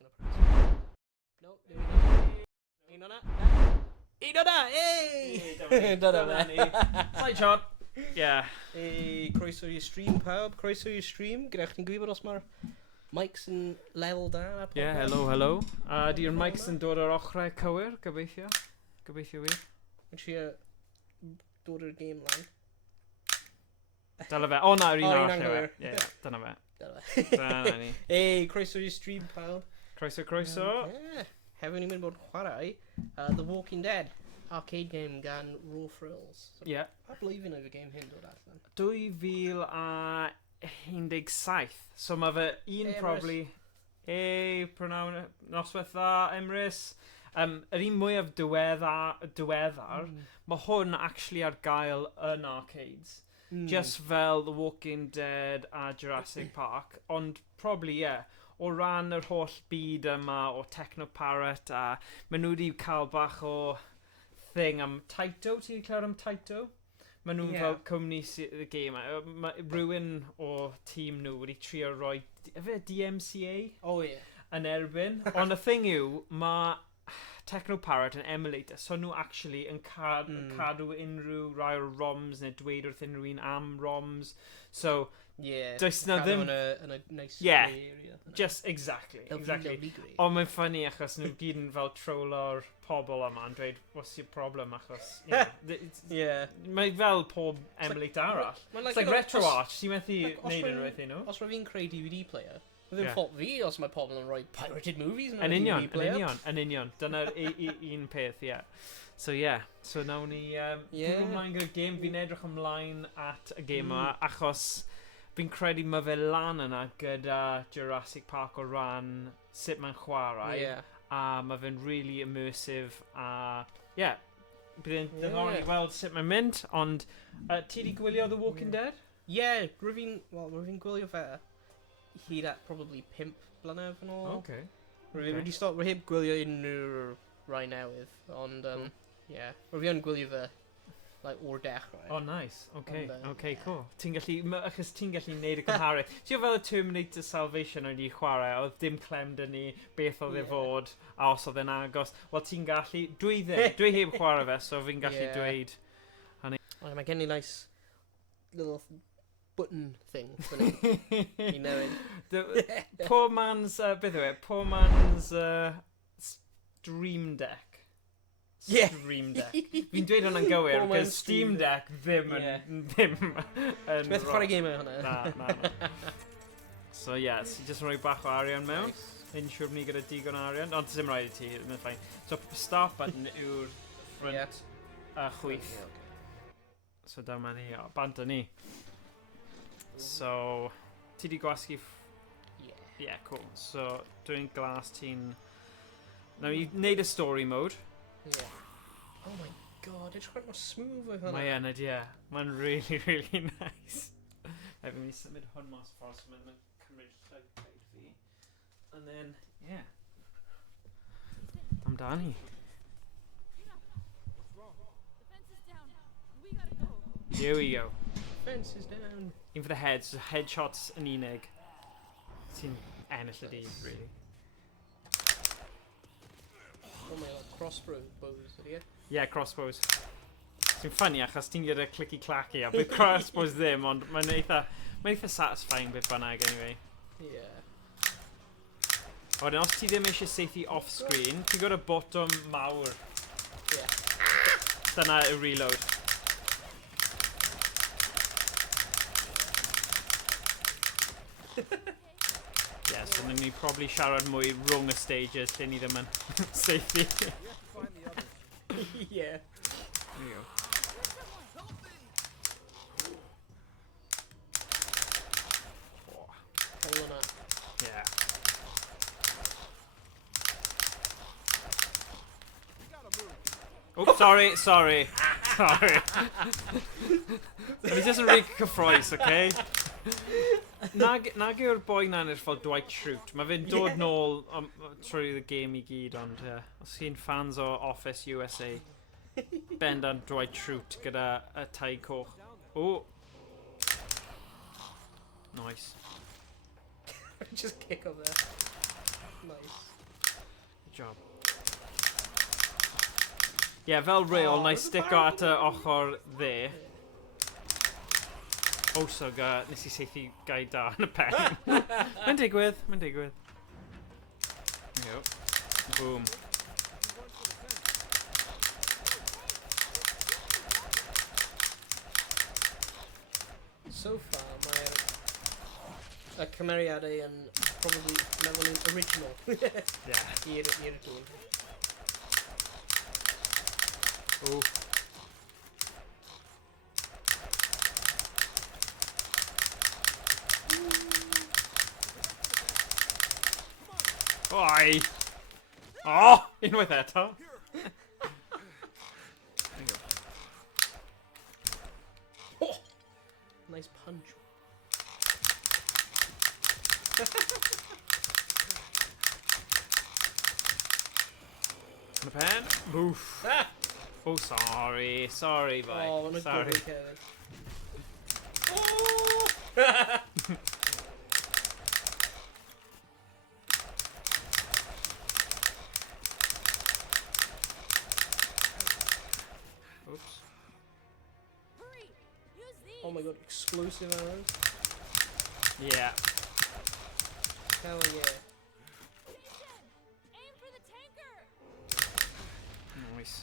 was going to press. No, there we go. Un hwnna. Un hwnna! Ei! Dyna fe. Side shot. Yeah. Ei, croeso i'r stream, pawb. Croeso i'r stream. Gyda chdi'n gwybod os mae'r mics yn level da? Yeah, hello. Di'r mics yn dod o'r ochrau cywir, gobeithio. Gobeithio wir. Yn trio dod o'r game lan. Dyna fe. O na, yr un un arall. anghywir. Ie, dyna fe. Dyna fe. Dyna ni. Ei, croeso i'r stream, pawb. Croeso. Hefyd ni'n mynd bod chwarae The Walking Dead arcade game gan Raw Thrills. So, Yeah. pa blwyddyn oedd y game hyn dod allan? 2017. So mae fe un probably... pronawn noswaith dda, Emrys. Yr un mwyaf diweddar, mae hwn actually ar gael yn arcades. Just fel The Walking Dead a Jurassic Park. Ond probably, o ran yr holl byd yma o Technoparrot a maen nhw wedi cael bach o thing am Taito. Ti wedi clywed am Taito? Maen nhw'n fel cwmni sydd y game. Rhywun o tîm nhw wedi trio rhoi DMCA yn erbyn. Ond y thing yw, mae Technoparrot yn emulator, so nhw actually yn cadw unrhyw rai o'r ROMs neu dweud wrth unrhyw un am ROMs. So, does na ddim... yn a nice area. Just exactly. Ond mae'n ffynnu achos nhw gyd yn fel trollo'r pobl yma yn dweud, what's your problem achos... Mae fel pob emulator arall. It's like RetroArch, ti'n methu neud unrhyw un nhw. Os rwy'n creu DVD player, ddim fault fi os mae pobl yn rhoi pirated movies yn y DVD player. Yn union. Dyna'r un peth, So so nawn ni ymlaen gyda'r game. Fi'n edrych ymlaen at y game yma achos fi'n credu mae fe lan yna gyda Jurassic Park o ran sut mae'n chwarae. A mae fe'n really immersive a bydd e'n ddiddorol i weld sut mae'n mynd, ond ti wedi gwylio The Walking Dead? Rwy'n gwylio fe hyd at probably 5 blynedd yn ôl. Rwy'n heb gwylio unrhyw rai newydd, ond rwy'n gwylio fe o'r dechrau. Oh, nice. Cool. Achos ti'n gallu neud y cymharu. Ti'n fel y Terminator Salvation o'n i chwarae, oedd dim clem dyn ni, beth oedd e fod, a os oedd e'n agos. Wel, ti'n gallu... Dwi heb chwarae fe, so fi'n gallu dweud... Mae gen i nice little button thing i newid. Poor man's... beth yw e? Poor man's Stream Deck. Stream Deck. Fi'n dweud hwnna'n gywir, because Steam Deck ddim yn... Beth chwarae game yw hwnna? Na. So just rhoi bach o arian mewn. Yn siwr ni gyda digon o arian, ond ddim rhaid i ti, mae'n ffain. So start button yw'r front a chwyth. So dyma ni, bant o ni. So, ti di gwasgu... cool. So, dwi'n glas ti'n... Now, you need a story mode. Oh my god, it's quite more smooth with hwnna. Mae'n really, really nice. Fi'n mynd i symud hwn mas ffordd, so mae'n cymryd llygfeid fi. And then, amdani. Here we go. Fence is down. In for the heads, so headshots yn unig. Ti'n ennill y dydd, really. Oh my god, crossbows, ydy e? Crossbows. Ti'n ffynnu achos ti'n gyda clicky-clacky a bydd crossbows ddim, ond mae'n eitha satisfying beth bynnag, anyway. Wedyn, os ti ddim eisiau seithi off-screen, ti'n gwybod y botwm mawr. Dyna y reload. So then ni probably siarad mwy rhwng y stages lle ni ddim yn seithi. There you go. Oh, sorry. O'n i just yn rhaid cyffroes, okay? Nag yw'r boi na'n i'r ffordd Dwight Schrute. Mae fe'n dod nôl trwy y game i gyd, ond os chi'n fans o Office USA, bendant Dwight Schrute gyda y tai coch. Nice. Just kick up there. Nice. Good job. Yeah, fel reol, na I stico at y ochr dde. Also, nes I seithi gai da yn y pen. Mae'n digwydd, mae'n digwydd. There you go. Boom. So far, mae'r cymeriadau yn probably meddwl yn original. Yeah. I'r tîm. Ooh. Oi! Oh! Unwaith eto. Oh! Nice punch. The pen. Boof. Ah! Oh, sorry. Sorry, boy. Oh, what a sorry. good Kevin. Oh! Oops. Oh my god, exclusive arrows. Yeah. Hell yeah. Nice.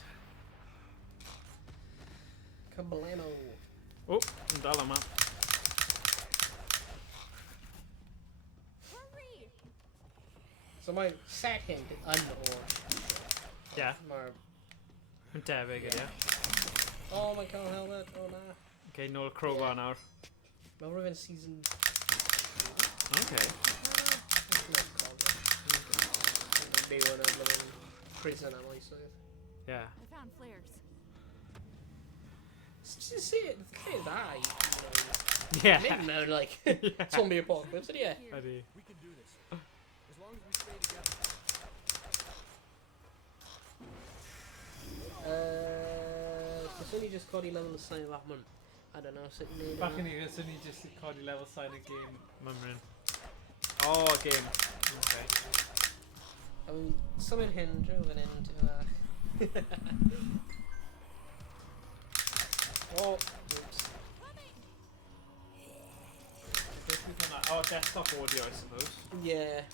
Kablamo. Oh, yn dal yma. So mae'n set hyn yn o'r... Yeah. Mae'r... Yn debyg, yeah. Oh, mae'n cael helmet, oh na. Okay, nôl crowbar nawr. Mae'n rhywun season... Okay. Mae'n byw yn y blwyddyn prison am oesoedd. Yeah. I found flares. See it, the thing that Yeah. maybe mewn, like, zombie apocalypse, ydy e? Ydy. We can do this. As long as we stay together. Fyswn ni just codi level y sign that man. I don't know, sut ni'n... Bach yn eich, so ni just codi level side y game. Mymryn. Oh, game. Okay. I mean, symud hyn, draw fan hyn, ti'n fach. Oh, oops. Oh, desktop audio, I suppose. Yeah.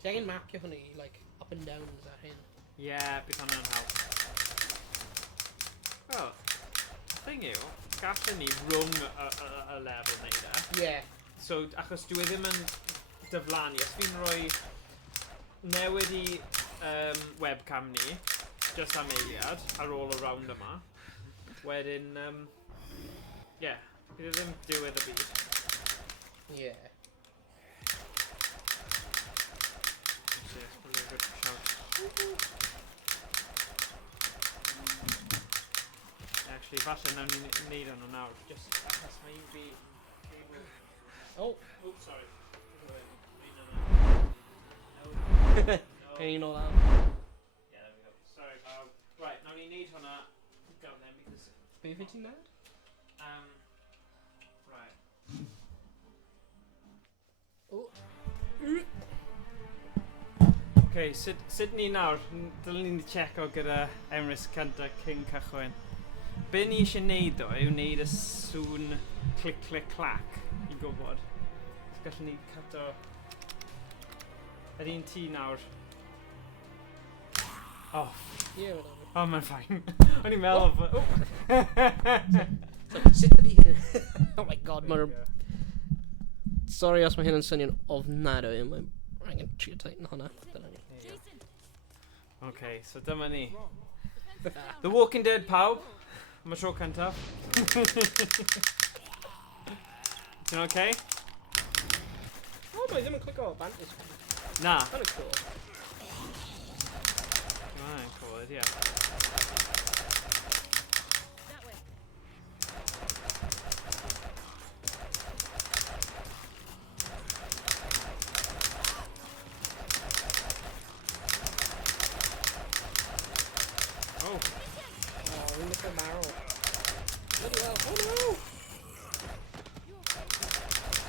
Ti angen mapio hwnna i, like, up and downs ar hyn. Yeah, bydd hwnna'n help. Well, thing yw, gallwn ni rhwng y level neud e. Yeah. So, achos dwi ddim yn diflannu, os fi'n rhoi newid i webcam ni, just am eiliad, ar ôl y round yma, wedyn, yeah, bydd ddim diwedd y byd. Yeah. Yes, probably a good shout. Actually, falle nawn ni neud hwnnw nawr, just achos mae un fi cable. Oh. Oops, sorry. Can you know that? Yeah, there we go. Sorry, pal. Right, nawn ni neud hwnna. Go then, because... Be fi ti'n neud? Right. Oh. Okay, sut ni nawr? Dylen ni'n checo gyda Emrys Cynta cyn cychwyn. Be ni eisiau neud o yw neud y sŵn clic clic clac i gwybod. So gallwn ni cato yr un ti nawr. Oh, Yeah, whatever. oh mae'n ffain. O'n i'n meddwl bod... So, sut ydi hyn? Oh my god, mae'r... Sorry os mae hyn yn swnio'n ofnadwy, mae'n... Rhaid yn trio tighten hwnna. Dyna ni. Okay, so dyma ni. The Walking Dead, pawb. Am y tro cyntaf. Ti'n okay? Oh, mae ddim yn clico o bandage. Na. Kind of cool. Mae'n cool, yeah. That way. Oh. Oh, we missed a barrel. Bloody hell. Oh no!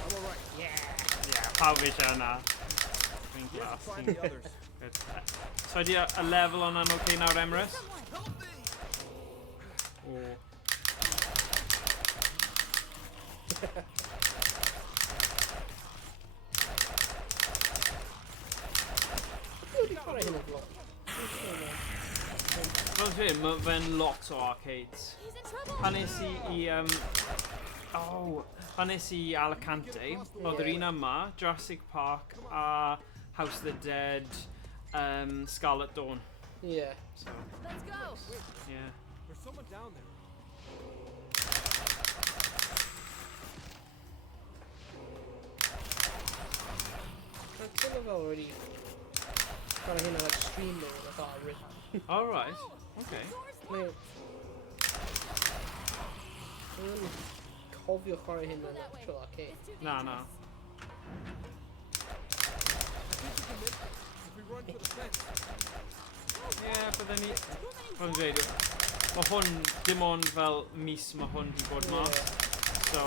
I'm alright. Yeah. Yeah, Pawb eisiau hwnna. Fi'n We have glas. to find the others. Good. So ydi y lefel hwnna'n okay nawr, Emrys? O. Wedi chwarae hyn o blok. Fel dwi, mae fe'n lot o arcades. He's in trouble. Pan nes i Alicante, oedd yr un yma, Jurassic Park a House of the Dead, Scarlet Dawn. Yeah. So, Let's go. yeah. There's someone down there. Mae'n teimlo fel wedi chwarae hyn ar stream nhw, fatha rhythm. Alright, okay. Neu... Dwi'n cofio chwarae hyn yn actual arcade. It's too Na, dangerous. na. I think we can make it if we run for the fence. Yeah, bydden ni... Mae'n dweud, mae hwn, dim ond fel mis mae hwn di bod mas. So...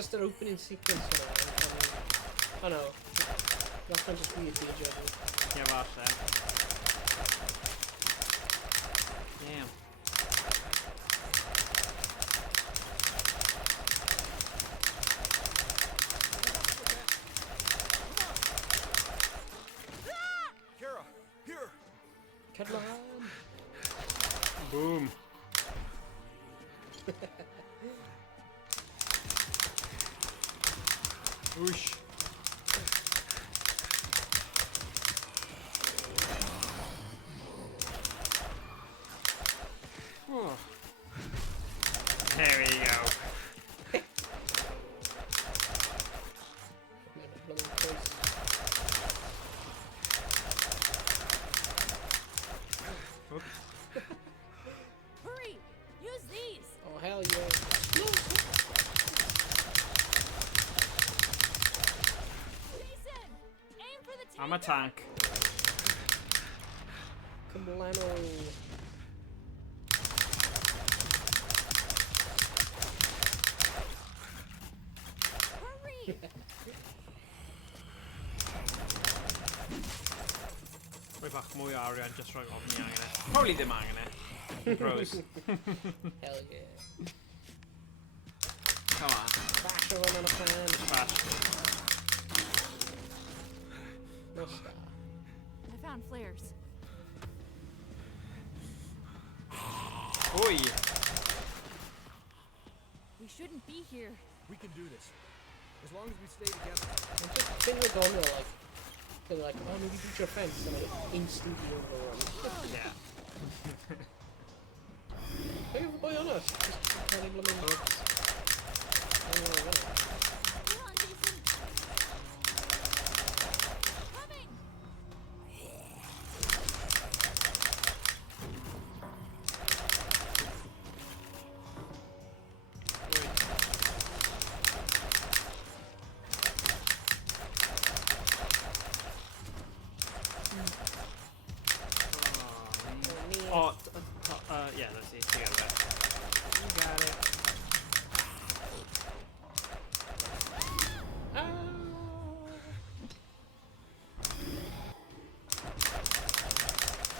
Just yr opening sequence hwnna. I know. That's not just weird to judge. Yeah, falle. Damn. Kara, here. Cadman! Boom. Whoosh. Oh. There we go. Hurry! Use these. Oh hell yeah. Jason, aim for the tank. I'm a tank. Camlano. Hurry! Rwy bach mwy o arian just rhoi ofni angen e. Probably ddim angen e. Pros. Hell yeah. Come on. Bash over on a fan. Bash. No star. I found flares. Oi! We shouldn't be here. We can do this. As long as we stay together. I'm just thinking with Donna, like, they're like, oh, maybe beat your fence, and I instantly overrun. Yeah. Look at the boy on us. Just can't even blooming books. Come on, Jason. Coming. Oh, yeah, let's see. Together. You got it.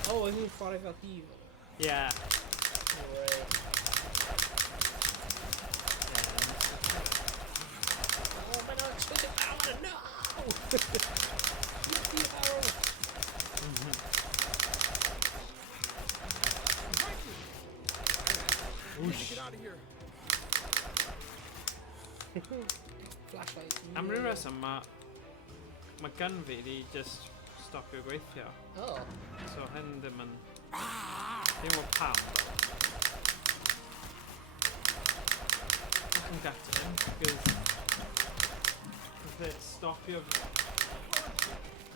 Oh, isn't he chwarae fel Heddiw? Yeah. Right. Oh my god, explosive power! No! Use the arrow! Get out of here. Flashlight. Am ryw reswm mae gun fi di just stopio gweithio. Oh. So hyn ddim yn... Ddim o pam. Fucking gutted him, because... Nath e stopio...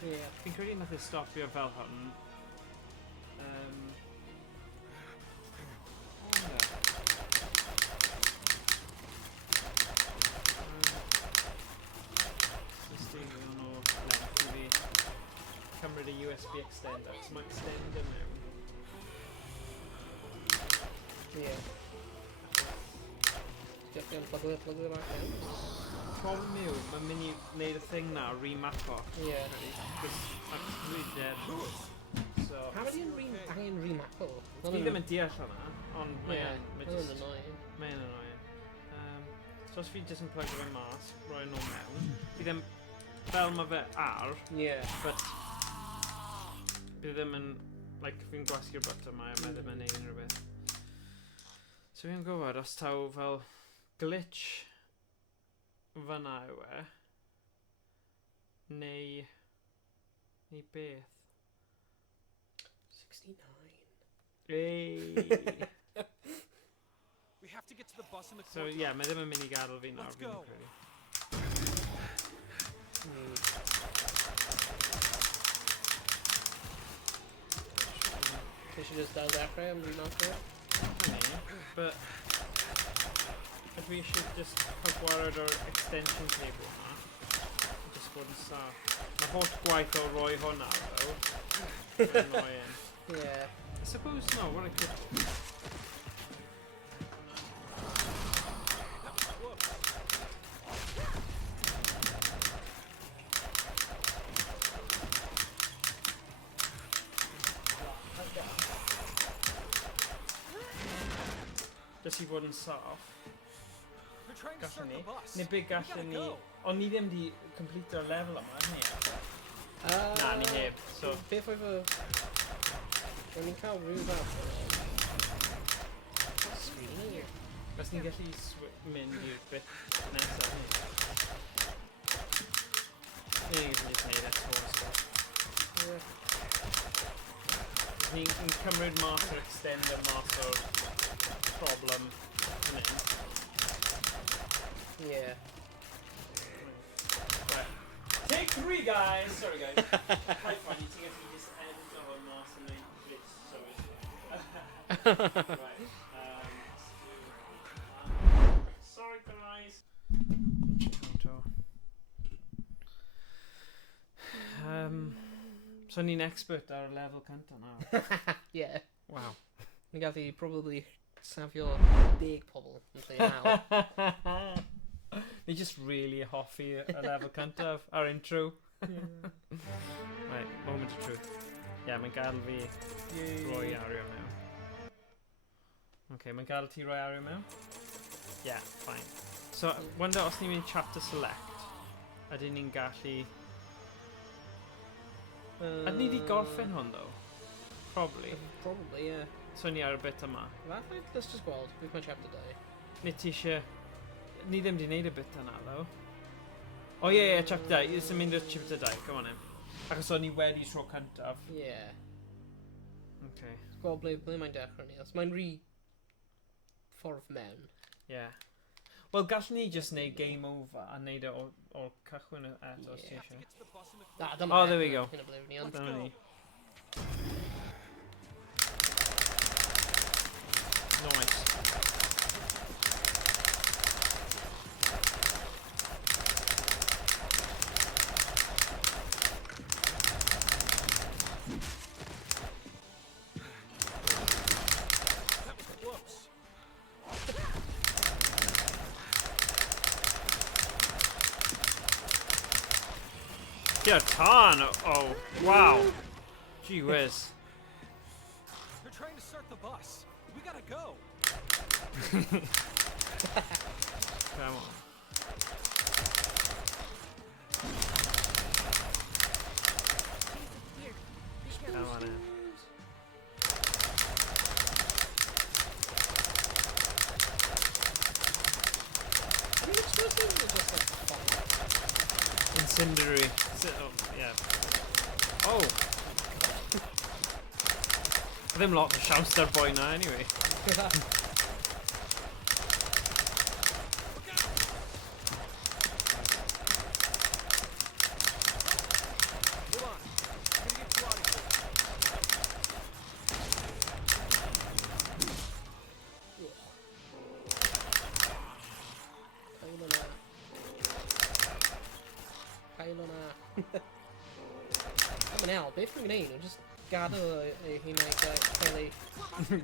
Yeah. Fi'n credu nath e stopio fel hwn. Cymryd y USB extender, so mae extender mewn. Yeah. Definitely unplug it back in. problem yw, mae'n mynd i wneud y thing na, remap o. Yeah. Cos I'm really dead. So... Pam ydi angen remap o? Fi ddim yn deall hwnna, ond Yeah, mae'n mae'n annoying. Mae'n annoying. So os fi jyst yn plugio fe mas, roi nhw mewn, fi ddim fel mae fe ar, Yeah. but fi ddim yn, like, fi'n gwasgu'r button mae, mae ddim yn neud unrhyw beth. So fi'n gwybod os taw fel glitch fyna yw e, neu beth. 69. Ei! We have to get to the bus in the So courtyard. yeah, mae ddim yn mynd i gadael fi nawr, Let's fi'n go. credu. We should just dial back and remap it. But if we should just hardwired our extension cable yma, just bod yn saff. Mae holl gwaith o roi hwnna though. Annoying. Yeah. I suppose no, what I could... Just i fod yn saff. They're trying to start Gallwn ni. the bus. Neu beth We gallwn gotta ni... go. Ond ni ddim di complete'r lefel yma, ni? Na, ni heb. So, Beth oedd y... O'n i'n cael rhywbeth o... Screen. os ni'n gallu mynd i'r bit nesaf, ni? Ni'n gallu just neud eto o stuff. Yeah. Ni'n cymryd mas o'r extender mas o'r problem yn un. Yeah. Right. Take 3, guys! Sorry, guys. Quite funny, ti'n gallu just edit o'r mas yn neud bits, so it's... Right. Sorry, guys. So ni'n expert ar y lefel cynta nawr. Yeah. Wow. Ni'n gallu probably safio big pobl yn lle naw. Ni just really hoffi y lefel cyntaf, our intro. Right, moment of truth. Yeah, mae'n gadael fi roi ario mewn. Okay, mae'n gadael ti roi ario mewn? Yeah, fine. So, wonder os ni'n mynd chapter select, ydyn ni'n gallu... Ydyn ni di gorffen hwn, though? Probably. Probably, yeah. So ni ar y bit yma. Falle, let's just gweld. We've my chapter day. Nid ti eisiau... Ni ddim di wneud y bit yna, though. Oh, yeah, chapter 2. It's mynd i'r chapter 2. Come on in. Achos o'n ni wedi tro cyntaf. Yeah. Okay. Gweld ble mae'n dechrau ni. Os mae'n ffordd mewn. Yeah. Wel, gallwn ni just neud game over a neud e o cychwyn eto, os ti Yeah. eisiau. Get to the bus in the Da, courtyard. dyma Oh, there we go. Hyn o blew ni, ond... Dyna ni. Nice. That was close. Get a ton! Oh, wow. Gee whiz. They're trying to start the bus. We gotta go. Come on. Here, be careful. Come on in. I mean, it's supposed to be just like fun. Incendiary. Oh, yeah. Oh! Ddim lot o siawns dar boi na, anyway. Hold on. I'm gonna get you out of here. Cael o'na. Come on, beth dwi'n gwneud? Dwi'n just gadael i hi wneud cael ei...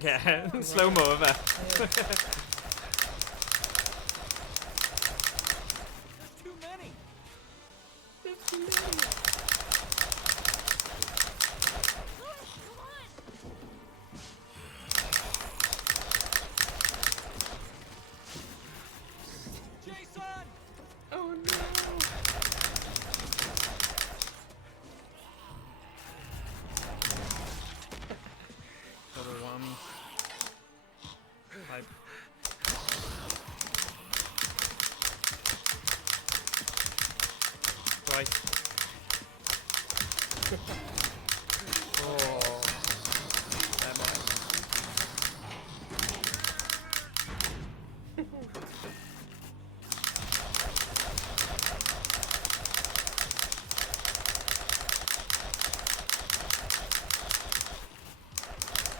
Yeah, slow-mo efe. There's too right. Oh. Never mind.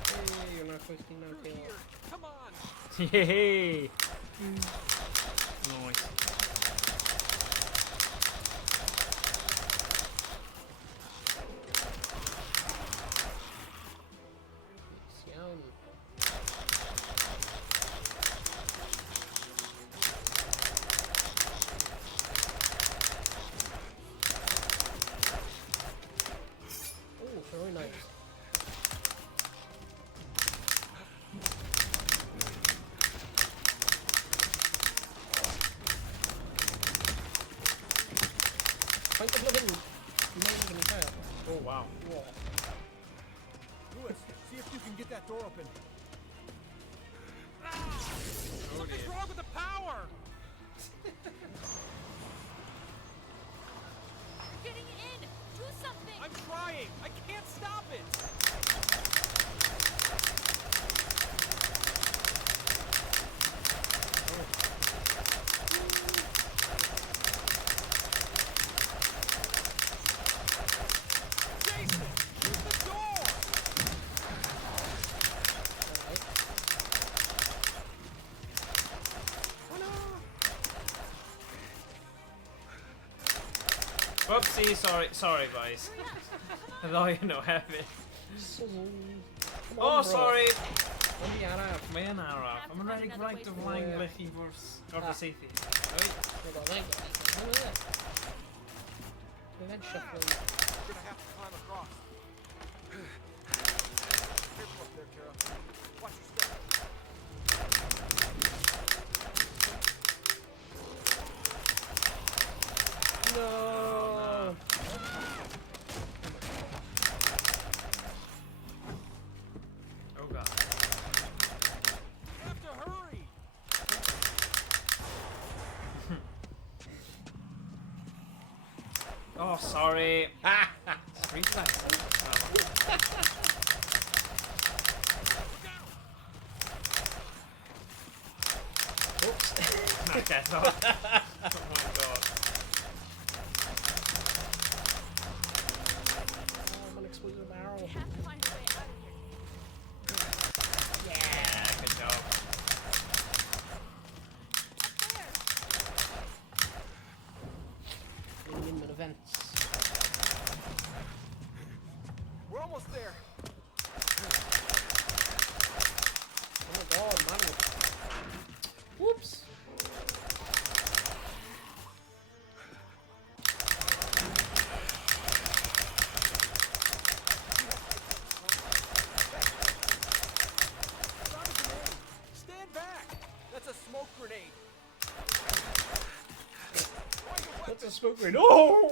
Hey, you're not wasting no Through kill. here. Come on. Yay! Nice. It's yum. Oh, very nice. Find the bloody amazing tail. Oh wow. Whoa. Lewis, see if you can get that door open. Oh, Something's dear. wrong with the power. You're getting in! Do something! I'm trying. I can't stop it. Jason, use the door. Alright. Oh no! Whoopsie, sorry guys. I thought you know heavy. Come Oh, on, bro. sorry. On the arab. Mae'n araf. I'm yn redig right o flaen Yeah. glych I gorfod seithi. Right? Hold on, I got it. Look at that. Look at that shuffling. You're gonna have to climb across. Careful up there, Kara. Watch your step. No! Oh god. You have to hurry. Oh, sorry. Reflex. Oops. Okay, so. Oh my god. Oh, I'm an explosive barrel. We have to find a way out of here. Yeah, good job. Up there! In the events. We're almost there. Oh my god, man. Whoops. Found a grenade. Stand back. That's a smoke grenade. That's a smoke grenade. Oh!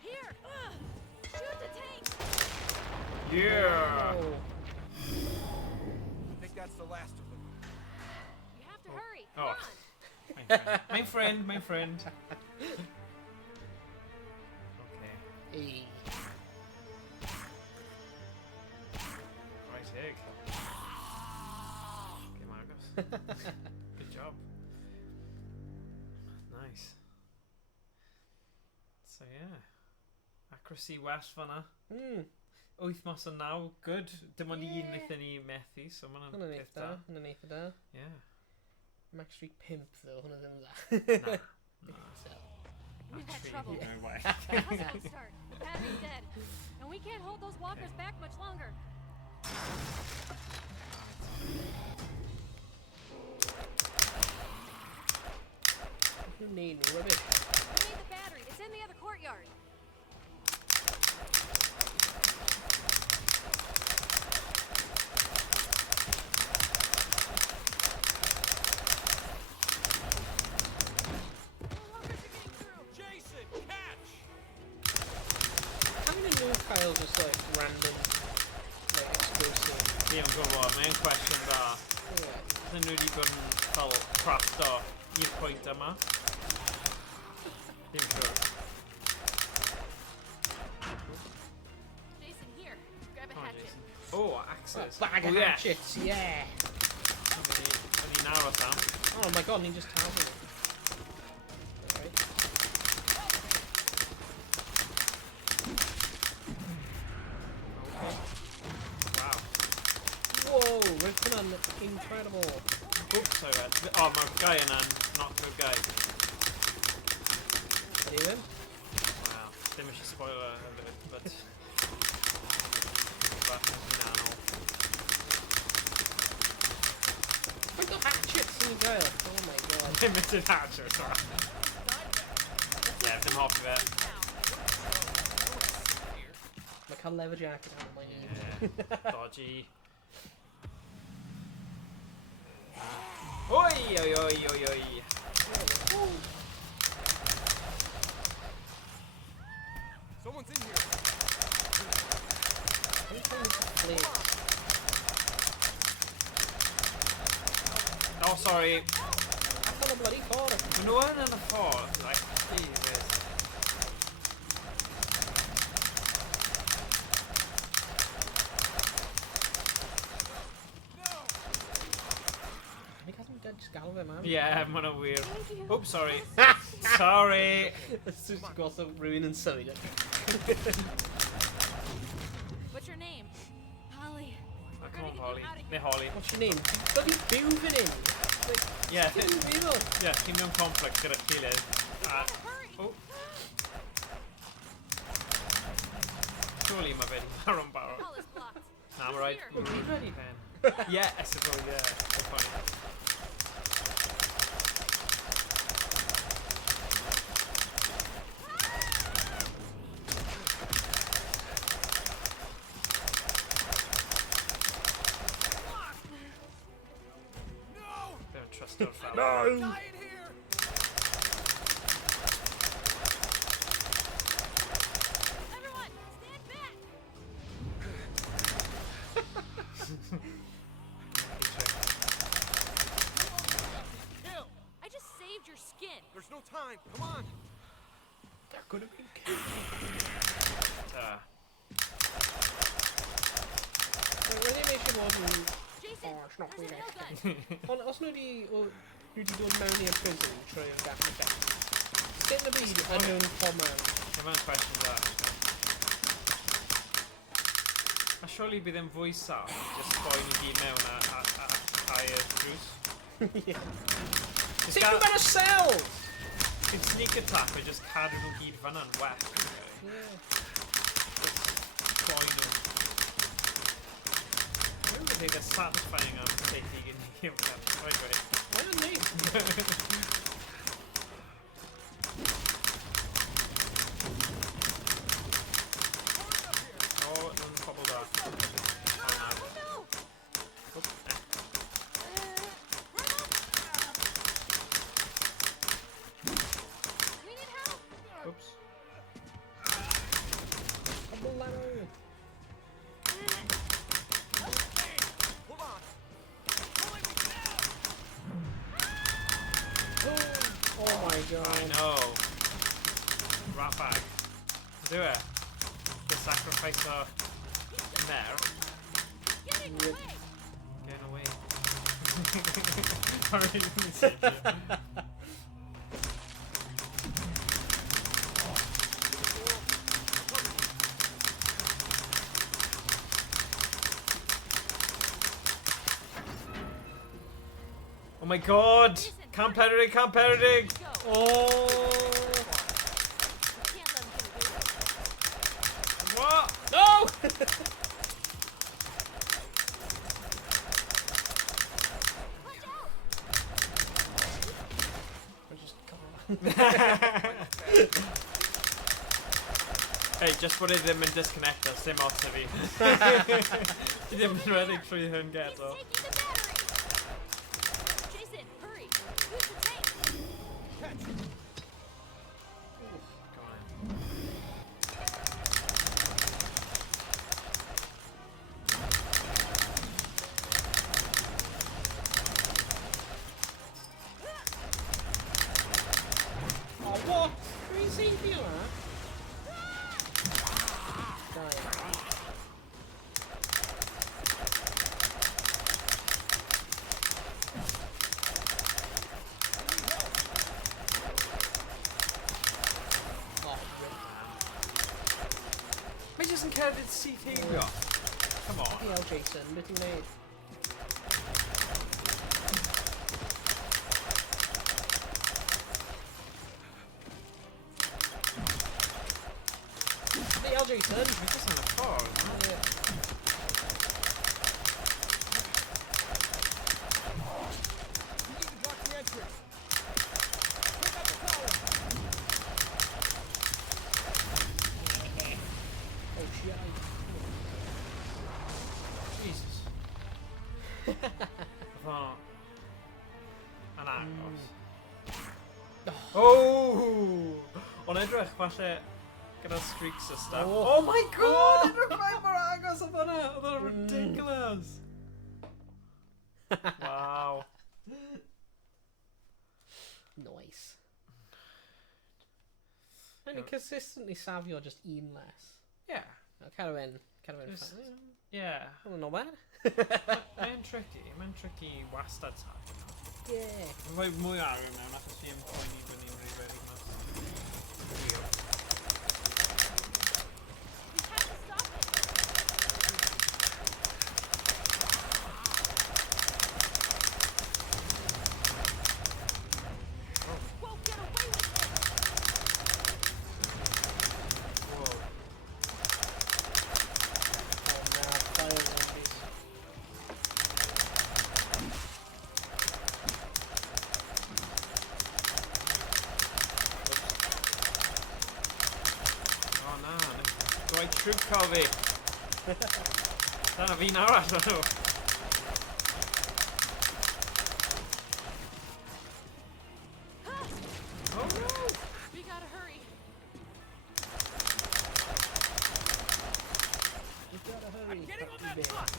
Here! Shoot the tank! Yeah. Oh. I think that's the last of them. You have to hurry! Oh. Come on! My friend. Okay. Hey. Right egg. Okay, Marcus. Good job. Nice. So yeah. Accuracy west fanna. Hmm. 8 good. Dim ond un Yeah. wnaethon ni methu, so ma'n Underneath peth da. there. Underneath there. Yeah. Max Street Pimp, though. One of them that. So. We've had Actually, trouble. no way. Hostile start. The battery's dead. And we can't hold those walkers back much longer. You need rubbish. We need the battery. It's in the other courtyard. or just like random, like exclusive? Ddim yn gwybod, mae'n cwestiwn da. Ydyn nhw wedi bod yn fel crafto i'r pwynt yma? Ddim siwr. Jason, here. Grab a hatchet. Oh, axes. Bag of hatchets, yeah! Ydy nawr o Sam. Oh my god, ni'n just tawel it. Alright. Wow. Whoa, ripping on incredible. Oops, I read. Oh, mae'r guy yna'n not good guy. Anyway. Wow. Ddim eisiau spoiler a bit, but... But, no. I've got hatchets in the jail. Oh my god. Limited hatcher, sorry. Yeah, ddim hoffi fe. I can't lever jacket out of my knee. Yeah, dodgy. Oi, oi, oi, oi, oi. Someone's in here. Flint. Oh, sorry. That's on the bloody corner. Maen nhw yn y ffordd, like, Jesus. I think hasn't dead just galw him, man. Yeah, maen nhw wir. Oops, sorry. Sorry. It's just got some ruin and sewing it. What's your name? Holly. Oh, come on, Holly. Neu Holly. What's your name? Bloody Bufin in. Yeah, Bufin. yeah, chi'n mewn conflict gyda'r gilydd. Hurry! Oh. Surely mae fe di marw'n barod. Call is blocked. Na, mae rhaid. Well, he's ready. Yeah, I suppose, yeah. Good point. Don't trust our fella. No! Die in here. Everyone, stand back! Kill. I just saved your skin. There's no time. Come on. That could have been killed. The animation wasn't... Jason, Oh, it's not there's a really. nail gun. Os nhw wedi dod mewn i'r prison i troi yn gall yn gall. Sut yn y byd yn nhw'n common? Mae'n cwestiwn da. A surely bydd e'n fwy saff, just boi nhw gyd mewn a cau'r drws. Sut nhw mewn y cell? Bydd sneak attack o just cadw nhw gyd fanna'n well. Just boi nhw. I think it's satisfying on safety in the game. Right. Why not me? Oh, it doesn't bubble that. Oh no! We need help! Oops. Hold on. Oh my god. I know. Rat bag. Do it. The sacrifice of mae'r. Get in the way! Getting away. I really didn't see you. Oh my god! Camp editing, camp editing! Go. Oh! We can't let him get away with it. What? No! Watch out! I just come on. Hey, just bod e ddim yn disconnect us, dim ots fi. Ti ddim yn redeg trwy hyn He's geto. taking the battery! Jason, hurry! Use the tank! save you, huh? Die. Mae jyst yn cerdded syth heibio. Come on. Diolch, Jason. Beth i'n neud? Diolch, Jason. Mae jyst yn y ffordd. You need to block the entrance. Pick up the tower. Oh, shit. Jesus. Fatha... Yn agos. Oh! Ond edrych falle gyda streaks o stuff. Oh my god! Edrych faint mor agos oedd hwnna! Oedd hwnna ridiculous! Wow. Nice. And you consistently safio just un less. Yeah. Caravan Just- fan. Yeah. Oh, not bad. Mae'n tricky. Mae'n tricky wastad sa. Yeah. Mae'n rhoi mwy ar yw mewn achos fi yn poeni bod ni'n rhy very mas. We have to stop it. Won't get away with it. Whoa. Oh, nah, fire zombies. Oh na. Dwi'n trwb cael fi. Dyna fi'n arall o'n nhw. Oh no! We gotta hurry. We gotta hurry. Getting on that Fucking bus.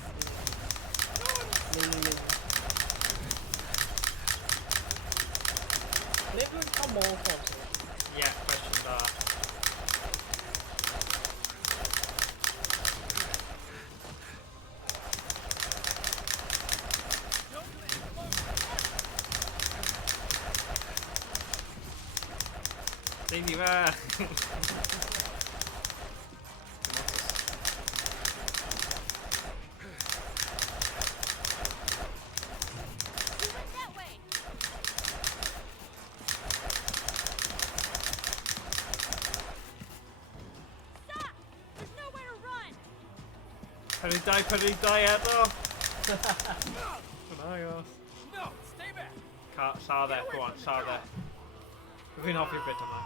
bit. Maybe we can come more close. Yeah, question that. Deini fe! We went that way. Stop! There's nowhere to run. Peri dau eto! Hwna agos. No, stay back. Llaw dde, go on, llaw dde. Fi'n hoffi'r bit yma.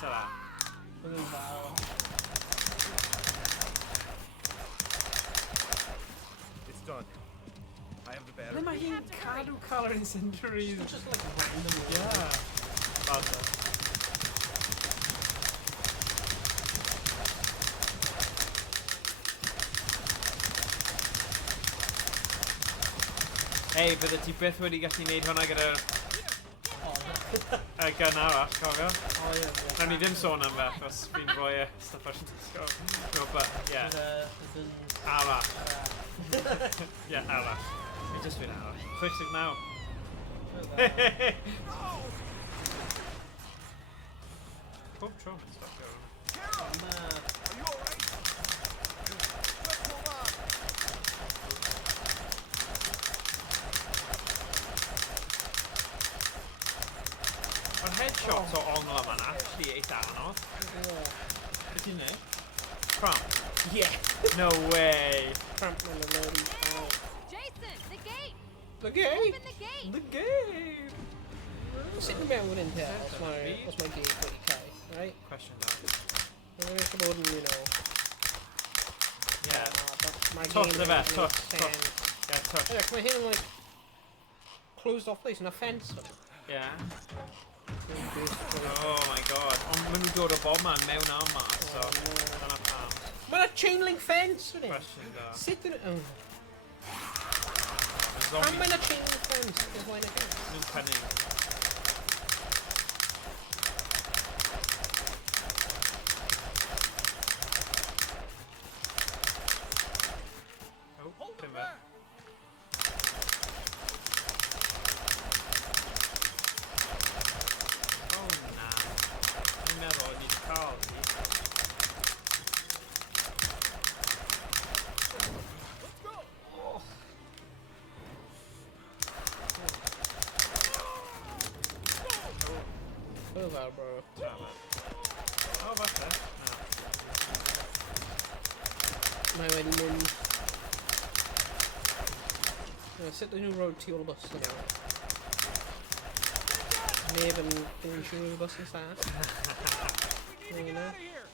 Ta-da. It's done. I have the Ble battery. mae hi'n cadw cael yr incendiaries? Just like random. Yeah. Bad Ei, bydde ti byth wedi gallu neud hwnna gyda'r gun arall, cofio? Oh, yeah. Rhaid ni ddim sôn am fe, achos fi'n rhoi e stuff ar disgo. No, but, yeah. Arall. Yeah, arall. Fi jyst fi'n arall. 69. Pob tro mae'n stopio. Are you alright? Just hold on. Mae'r headshots o ongl yma'n actually eitha anodd. Beth ti'n neud? Cramp? Yeah. No way! Cramp on the lady. Oh. Jason, the gate. The gate. Open the gate. The game! Sitting around in here. That's my gate 40k, right? Question that. We're gonna come on, you know. Yeah. That's my Touch game. the vet, is touch, saying- touch. Yeah, touch. Yeah, come here and like closed off place and a fence. Yeah. Oh my god. Ond maen nhw'n dod o bob man mewn am mas, so dyna pam. Mae'n a chain link fence fan hyn. Question da. Sut yn... Oh. Mae Pam zombies mae'n a chain link fence? Dwi'n fwy'n y fence. nhw'n cynnig. Hwyl fawr, bro. O, falle. Mae wedi mynd... Sut ydyn nhw'n road tu ôl y bus yna? Neb yn gwneud siŵr o'r bus yn saff. We need to get out of here.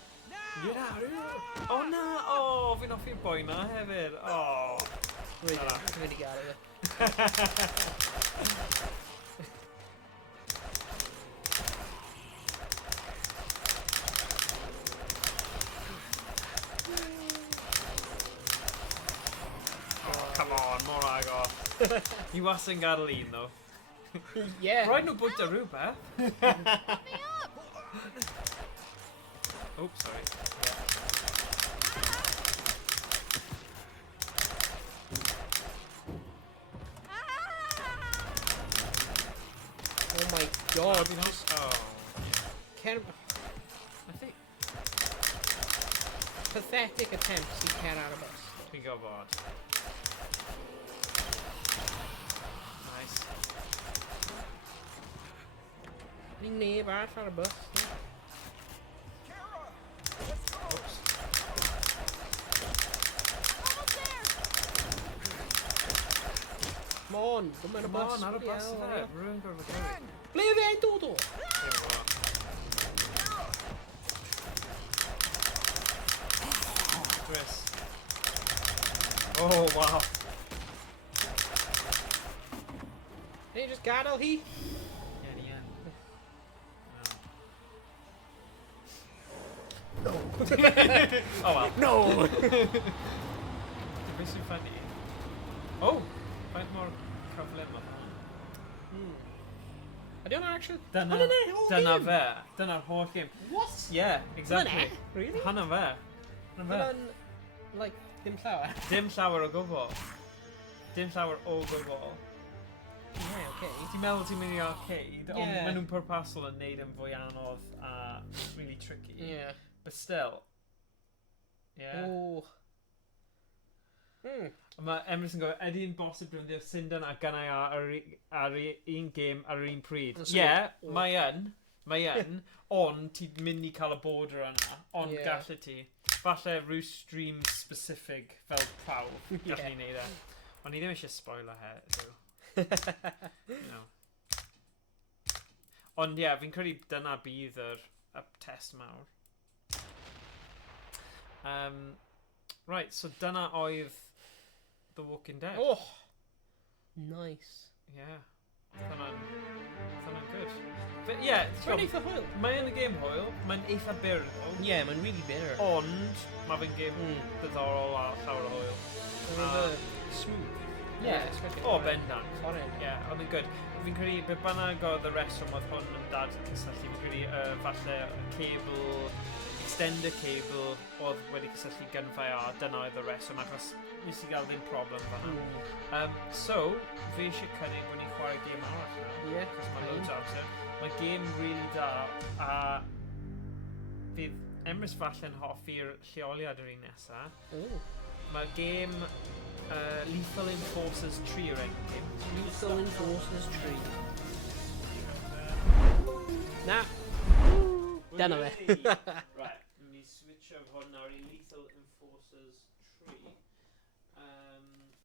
Get out of here! O na! O, fi'n offi'n boi na hefyd. O! Dwi'n mynd i gael e. Come on, more agor. Ni wastad yn gadael un, though. Yeah! Rhaid nhw bwyta rhywbeth. Oops, sorry. Oh my god! Oh, Cer... I think... Pathetic attempts i cer ar y bus. Dwi'n gwybod. Nice. Ni neb arall ar y bus. Oops. Come on, come on y Come bus. on, ar y bloody bus hell, yna. yeah. Rwy'n gorfod cyrraedd. Ble yw fe'n dod o? Dim gwybod. Chris. Oh, wow. Hey, just gadael hi? Yeah, ni yn. No. Oh, well. No! Beth sy'n ffynnu? Oh! Faint mor cyflym oedd hwn? I don't actually... Dyna, Oh, no, no, whole dyna game. fe. Dyna'r holl game. What? Yeah, exactly. Dyna? Really? Hana fe. Hana fe. Dyna'n... Like, dim llawer. Dim llawer o gwbl. Dim llawer o gwbl. Yeah, okay. Ti'n meddwl ti'n mynd i arcade, ond Yeah. maen nhw'n pwrpasol yn neud yn fwy anodd a really tricky. Yeah. But still. Yeah. Oh. Hmm. Mae Emrys yn gofyn, ydy'n bosib defnyddio Sindan a gyniau ar un game ar yr un pryd? Yn Ie, swydd. mae yn, ond ti'n mynd i cael y border yna, ond Ie. gallu ti. Falle rhyw stream specific fel prawf gallu ni neud e. Ond ni ddim eisiau spoiler heddiw. No. Ond ie, fi'n credu dyna bydd y test mawr. Right, so dyna oedd The Walking Dead. Oh! Nice. Yeah. Dyna'n good. But yeah, Mae'n eitha hwyl. mae'n y game hwyl, mae'n eitha byr though. Yeah, mae'n really bitter. Ond, mae fe'n game diddorol a llawer o hwyl. Smooth. Yeah, especially. o bendant. Sorry. Yeah, oedd yn good. Fi'n credu, be bynnag oedd y reswm oedd hwn yn dad cysylltu, fi'n credu falle y cable, extender cable oedd wedi cysylltu gynfau a dyna oedd y reswm achos nes i gael ddim problem fan'na. So, fi eisiau cynnig bod ni'n chwarae game arall na. Yeah. Cos mae loads o amser. Mae game really da a fydd Emrys falle'n hoffi'r lleoliad yr un nesa. Mae game Lethal Enforcers 3 yw'r enw game. Lethal Enforcers 3. Na. Dyna fe. Right, let me switch over hwn nawr i Lethal Enforcers 3.